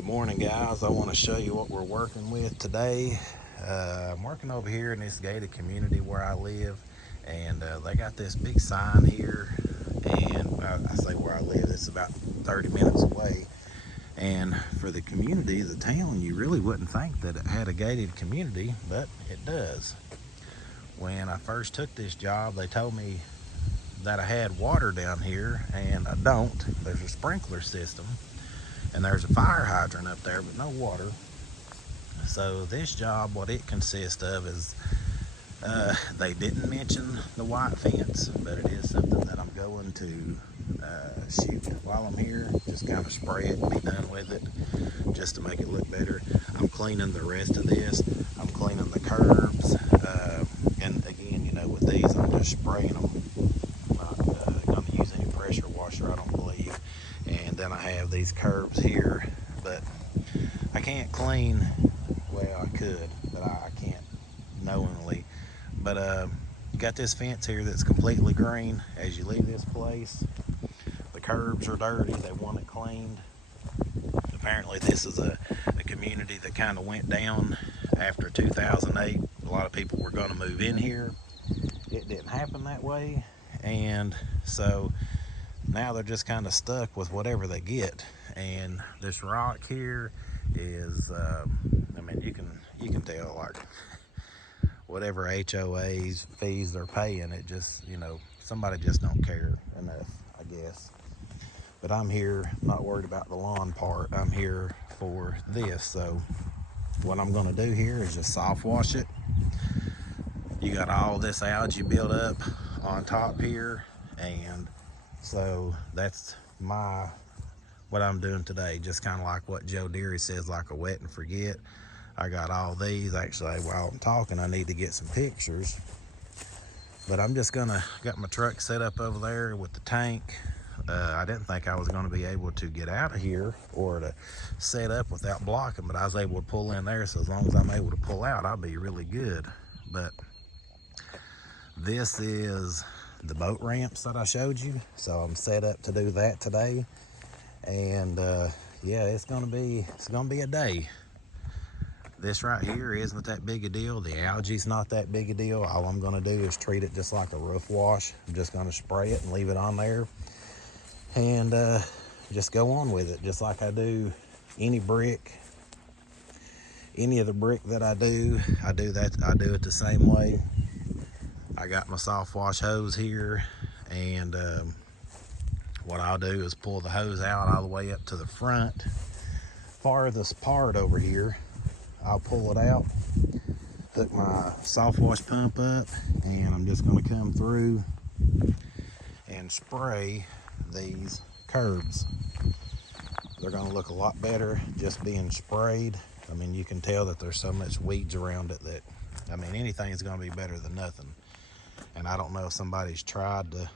Good morning, guys. I want to show you what we're working with today. I'm working over here in this gated community where I live, and they got this big sign here. And I say where I live, it's about 30 minutes away. And for the community, the town, you really wouldn't think that it had a gated community, but it does. When I first took this job, they told me that I had water down here, and I don't. There's a sprinkler system, and there's a fire hydrant up there, but no water. So this job, what it consists of is, they didn't mention the white fence, but it is something that I'm going to shoot while I'm here. Just kind of spray it and be done with it, just to make it look better. I'm cleaning the rest of this. I'm cleaning the curbs, and again, with these, I'm just spraying them. I'm not going to use any pressure washer, I don't believe. And then I have these curbs here, but I can't clean. Well, I could, but I can't knowingly. But you got this fence here that's completely green. As you leave this place, the curbs are dirty. They want it cleaned. Apparently, this is a community that kind of went down after 2008. A lot of people were going to move in here. It didn't happen that way, and so now they're just kind of stuck with whatever they get. And this rock here is, I mean, you can tell, like, whatever HOAs fees they're paying, it just, somebody just don't care enough, I guess. But I'm here, not worried about the lawn part. I'm here for this. So what I'm going to do here is just soft wash it. You got all this algae built up on top here, and so that's what I'm doing today. Just kind of like what Joe Deary says, like a wet and forget. I got all these. Actually, while I'm talking, I need to get some pictures. But I'm just got my truck set up over there with the tank. I didn't think I was going to be able to get out of here or to set up without blocking, but I was able to pull in there. So as long as I'm able to pull out, I'll be really good. But this is the boat ramps that I showed you. So I'm set up to do that today. And yeah, it's gonna be a day. This right here isn't that big a deal. The algae's not that big a deal. All I'm gonna do is treat it just like a roof wash. I'm just gonna spray it and leave it on there, and just go on with it, just like I do any brick. Any of the brick that I do it the same way. I got my soft wash hose here, and what I'll do is pull the hose out all the way up to the front. Farthest part over here, I'll pull it out, hook my soft wash pump up, and I'm just going to come through and spray these curbs. They're going to look a lot better just being sprayed. I mean, you can tell that there's so much weeds around it that, I mean, anything is going to be better than nothing. And I don't know if somebody's tried to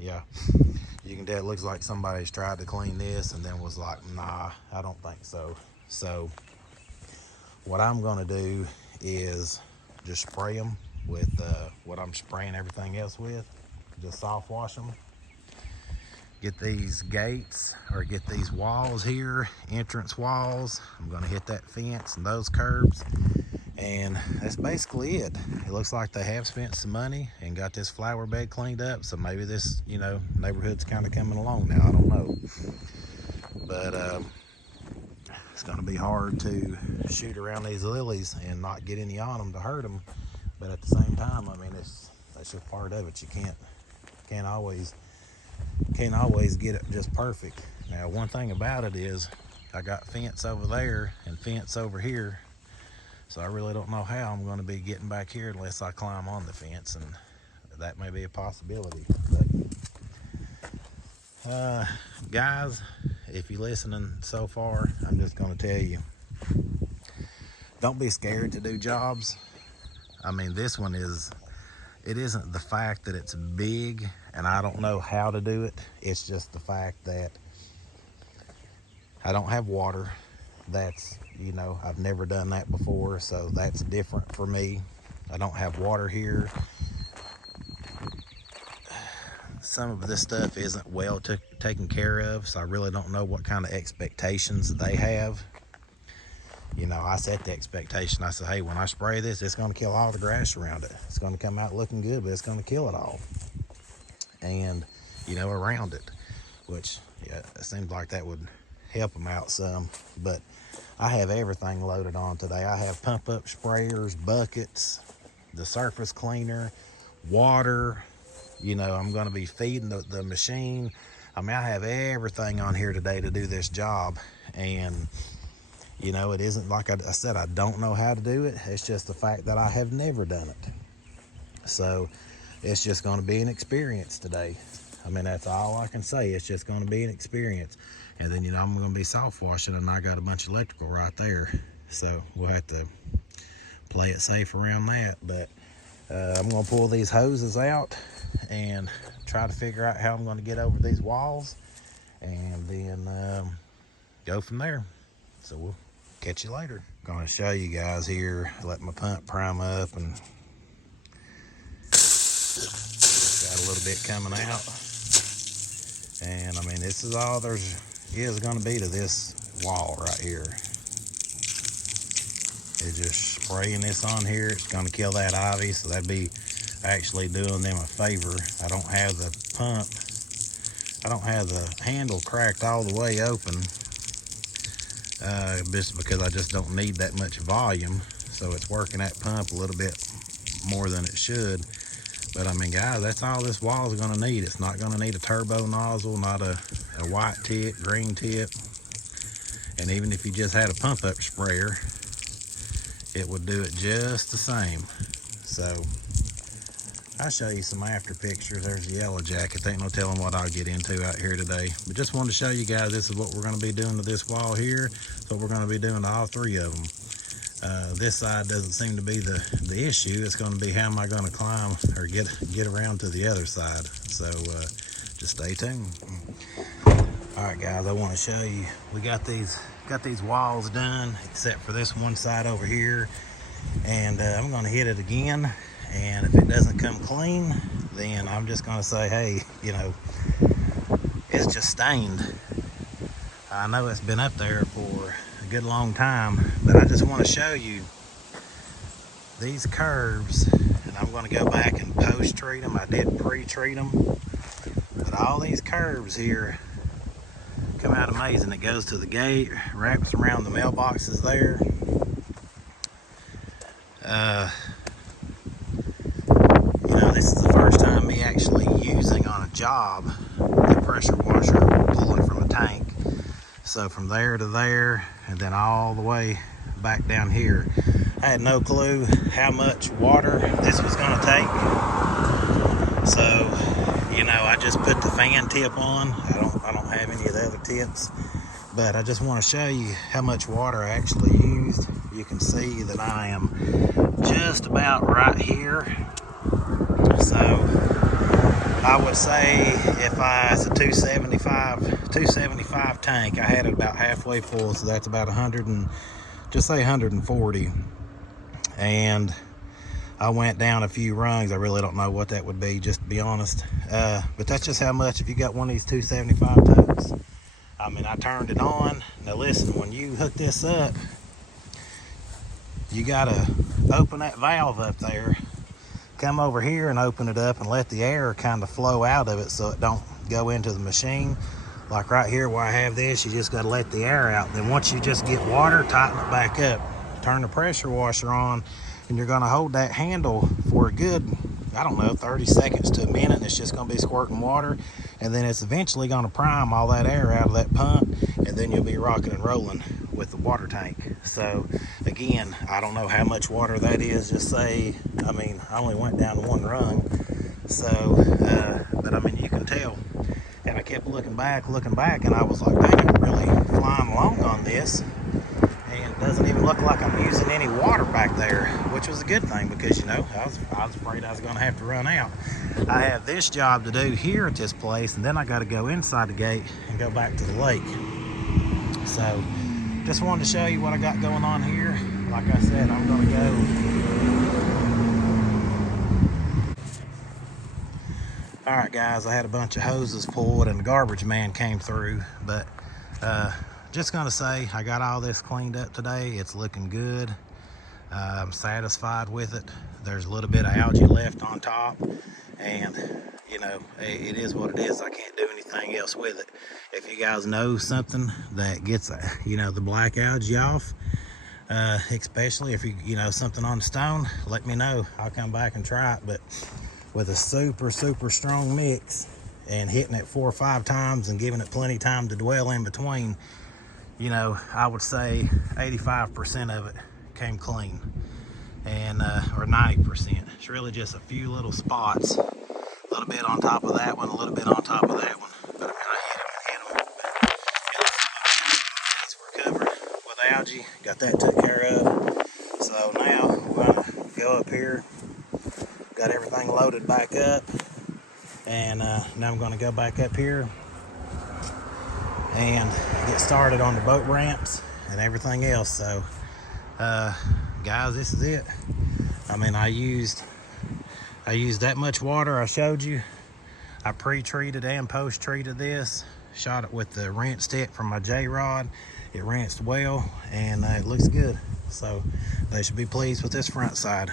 yeah, you can tell it looks like somebody's tried to clean this and then was like, nah, I don't think so. So what I'm going to do is just spray them with what I'm spraying everything else with. Just soft wash them. Get these gates, or get these walls here, entrance walls. I'm going to hit that fence and those curbs. And that's basically it. It looks like they have spent some money and got this flower bed cleaned up. So maybe this, neighborhood's kind of coming along now. I don't know. But it's going to be hard to shoot around these lilies and not get any on them to hurt them. But at the same time, I mean, that's just part of it. You can't always get it just perfect. Now, one thing about it is I got fence over there and fence over here. So I really don't know how I'm going to be getting back here unless I climb on the fence, and that may be a possibility. But guys, if you're listening so far, I'm just going to tell you, don't be scared to do jobs. I mean, this one it isn't the fact that it's big and I don't know how to do it. It's just the fact that I don't have water. That's, I've never done that before, so that's different for me. I don't have water here. some of this stuff isn't well taken care of, so I really don't know what kind of expectations they have. You know, I set the expectation. I said, hey, when I spray this, it's going to kill all the grass around it. It's going to come out looking good, but it's going to kill it all. And, you know, around it, which, yeah, it seems like that would help them out some. But I have everything loaded on today. I have pump-up sprayers, buckets, the surface cleaner, water. You know, I'm going to be feeding the machine. I mean, I have everything on here today to do this job. And, you know, it isn't like I said, I don't know how to do it. It's just the fact that I have never done it. So it's just going to be an experience today. I mean, that's all I can say. It's just going to be an experience. And then, you know, I'm going to be soft washing, and I got a bunch of electrical right there. So we'll have to play it safe around that. But I'm going to pull these hoses out and try to figure out how I'm going to get over these walls, and then go from there. So we'll catch you later. I'm going to show you guys here, let my pump prime up, and got a little bit coming out. And I mean, this is all there's is going to be to this wall right here. It's just spraying this on here. It's going to kill that ivy, so that'd be actually doing them a favor. I don't have the pump, I don't have the handle cracked all the way open, just because I just don't need that much volume. So it's working that pump a little bit more than it should. But I mean, guys, that's all this wall is going to need. It's not going to need a turbo nozzle, not a white tip, green tip. And even if you just had a pump-up sprayer, it would do it just the same. So I'll show you some after pictures. There's the yellow jacket. Ain't no telling what I'll get into out here today. But just wanted to show you guys this is what we're going to be doing to this wall here. That's what we're going to be doing to all three of them. This side doesn't seem to be the issue. It's going to be how am I going to climb or get around to the other side. So just stay tuned. All right, guys, I want to show you. We got these walls done, except for this one side over here. And I'm going to hit it again. And if it doesn't come clean, then I'm just going to say, hey, you know, it's just stained. I know it's been up there for a good long time, but I just want to show you these curves, and I'm going to go back and post treat them. I did pre-treat them, but all these curves here come out amazing. It goes to the gate, wraps around the mailboxes there. You know, this is the first time me actually using on a job the pressure washer pulling from a tank. So from there to there, and then all the way back down here. I had no clue how much water this was going to take. So, you know, I just put the fan tip on. I don't have any of the other tips, but I just want to show you how much water I actually used. You can see that I am just about right here. So I would say if it's a 275 tank, I had it about halfway full, so that's about 140. And I went down a few rungs. I really don't know what that would be, just to be honest. But that's just how much, if you got one of these 275 tanks. I mean, I turned it on. Now listen, when you hook this up, you gotta open that valve up there, come over here and open it up and let the air kind of flow out of it so it don't go into the machine. Like right here where I have this, you just got to let the air out. Then once you just get water, tighten it back up. Turn the pressure washer on, and you're going to hold that handle for a good, I don't know, 30 seconds to a minute, and it's just going to be squirting water. And then it's eventually going to prime all that air out of that pump, and then you'll be rocking and rolling with the water tank. So again, I don't know how much water that is. Just say, I mean, I only went down one rung. So, but I mean, you can tell. And I kept looking back, and I was like, dang, I'm really flying along on this. And it doesn't even look like I'm using any water back there, which was a good thing because, you know, I was afraid I was going to have to run out. I have this job to do here at this place, and then I got to go inside the gate and go back to the lake. So, just wanted to show you what I got going on here. Like I said, I'm going to go. All right, guys, I had a bunch of hoses pulled and the garbage man came through, but just gonna say I got all this cleaned up today. It's looking good. I'm satisfied with it. There's a little bit of algae left on top, and you know, it is what it is. I can't do anything else with it. If you guys know something that gets the black algae off, especially if you know something on the stone, let me know. I'll come back and try it. But with a super strong mix and hitting it 4 or 5 times and giving it plenty of time to dwell in between, you know, I would say 85% of it came clean, and or 90%. It's really just a few little spots, a little bit on top of that one, a little bit on top of that one. But I mean, I hit them. But these were covered with algae. Got that took care of. So now we're gonna go up here. Got everything loaded back up, and now I'm going to go back up here and get started on the boat ramps and everything else. So guys, this is it. I mean, I used that much water I showed you. I pre-treated and post-treated this, shot it with the rinse stick from my Jrod. It rinsed well, and it looks good. So they should be pleased with this front side.